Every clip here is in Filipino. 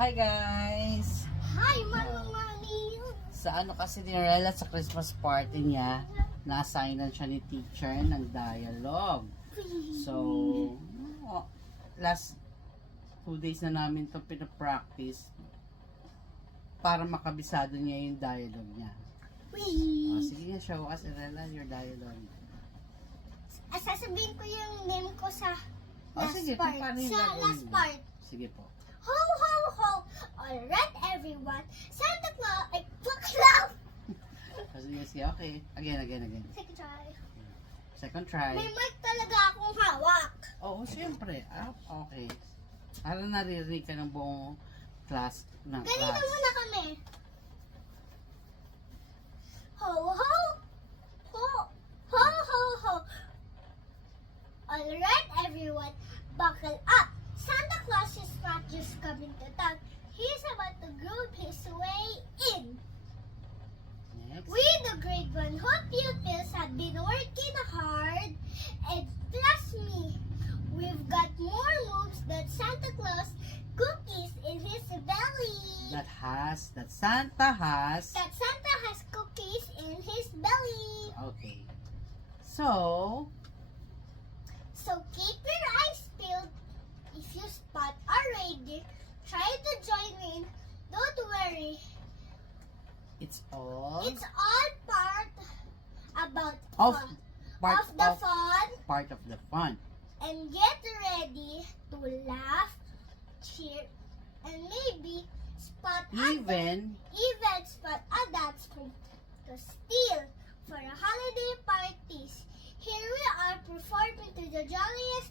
Hi guys! Hi, Mami! Sa ano kasi ni Rella sa Christmas party niya, na-assignan siya ni teacher ng dialogue. So, last 2 days na namin ito pinapractice para makabisado niya yung dialogue niya. Sige nga, show us, Rella, your dialogue. Sasabihin ko yung name ko sa last Sige, part. paano yung Sa gagawin last mo? part. Sige po. Ho, ho, ho! Alright, everyone. Santa Claus, ay, Claus! Sige, okay. Again. Second try. Second try. May mic talaga akong hawak. Oo, siyempre. Okay. Para naririnig ka ng buong class ng Ganito class. muna kami. Ho, ho! Ho! Ho, ho, ho! Alright, everyone. Buckle up. Santa Claus is not just coming to town. He's about to groove his way in. Next. We, the grade 1 hope pupils, have been working hard, and trust me, we've got more moves than Santa Claus cookies in his belly. That Santa has. That Santa has cookies in his belly. Okay. So keep your eyes peeled. If you spot a reindeer, try to join in. Don't worry, it's all it's all part about of fun. part of the of fun. part of the fun. And get ready to laugh, cheer, and maybe spot Even spot a dance group to steal for a holiday parties. Here we are performing to the jolliest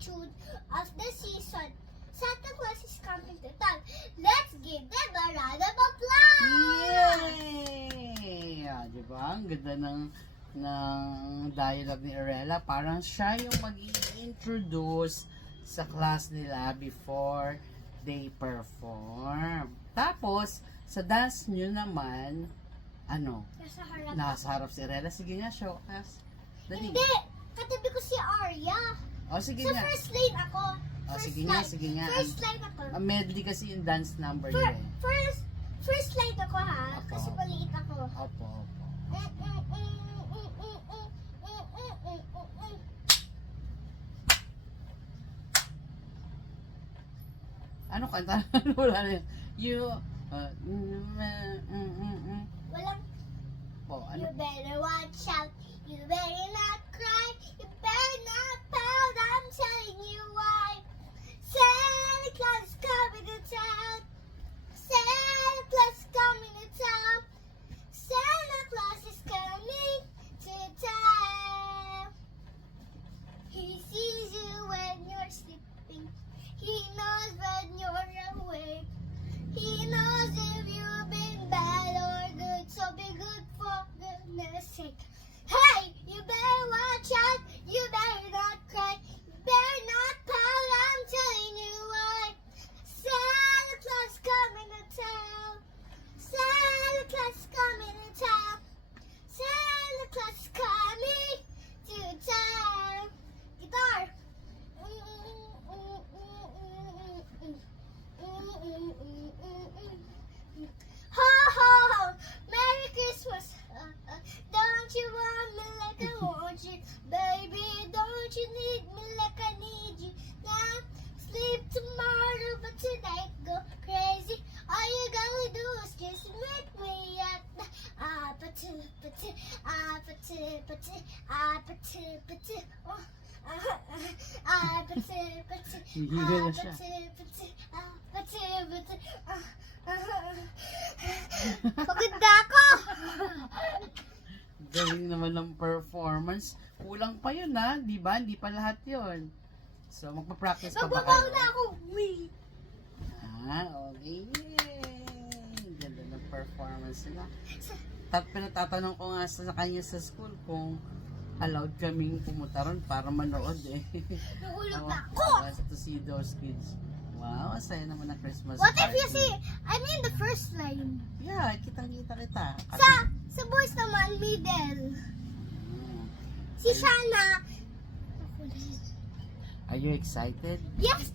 tune of the season. Santa Claus is coming to town. Let's give them a round of applause! yay! Diba? Ang ganda ng dialogue ni Arella. Parang siya yung mag-i-introduce sa class nila before they perform. Tapos, sa dance nyo naman, Nasa harap. nasa harap si Arella. Sige nga, show us. Dali. Hindi! Katabi ko si Arya. O, sige Sa nga. first lane ako. O, First sige nga, line. sige nga. First line ako. Ang medley kasi yung dance number niya eh. First line ako ha. Opo. Kasi maliit ako. Opo. Ano kanta? Wala na yun. Walang, Oh, ano? you better watch out. You better not cry. You better not pout. I'm telling you why. Santa Claus is coming to town. Santa Claus is coming to town. Santa Claus is coming to town. He sees you when you're sleeping. He knows when you're awake. He knows if you've been bad or good, so be good for goodness sake. Hey, you better watch out, you better not cry, you better not pout, I'm telling you why. Santa Claus is coming to town. Santa Claus is coming to town. Santa Claus is coming to town. Guitar. Ho ho ho! Merry Christmas! Don't you want me like I want you, baby? Don't you need me like I need you? Now sleep tomorrow, but tonight go crazy. All you gotta do is just make me up. Hihila na siya. Pagod na ako! Galing naman ng performance. Kulang pa yun ha, di ba? Hindi pa lahat yun. So, magpa-practice pa ba Magbabaw kayo? na ako! Wee! Okay. Yay! Ganda ng performance nila. Pinatatanong ko nga sa kanya sa school kung allowed kaming pumunta ron para manood eh. Nahulog I na ako! want to see those kids. Wow, asaya naman ang Christmas What if you party. see, I'm in the first line. Yeah, kitang-kita kita. Sa boys naman, middle. Hmm. Si Shana, Are you excited? Yes!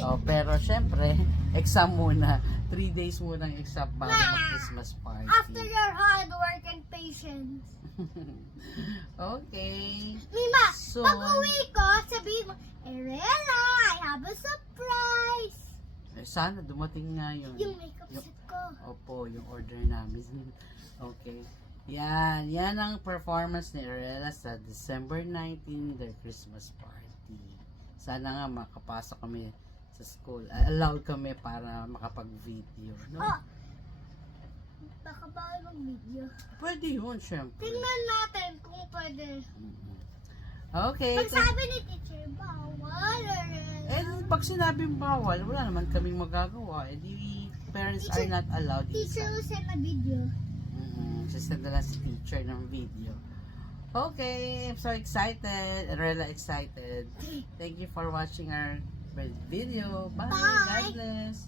Oh, pero syempre, exam muna. 3 days muna ang exam bago Ma! mag-Christmas party. After your hard work and patience. Okay. Mima, So- pag uwi ko, sabihin mo, Erela, I have a surprise! Sana dumating nga yun. Yung makeup Yung- set ko. Opo, yung order namin. Okay. Yan ang performance ni Arela sa December 19, their Christmas party. Sana nga makapasok kami sa school. Allowed kami para makapag-video. No? Oh! Baka bawal mag-video. Pwede yun, syempre. Tingnan natin kung pwede. Mhm. Okay. Pag sabi ni teacher, bawal, Erela. Pag sinabing bawal, wala naman kaming magagawa. Parents are not allowed Teacher inside. will send a video. Sisend na lang si teacher ng video. Okay, I'm so excited. Rela excited. Thank you for watching our video. Bye. Bye. God bless.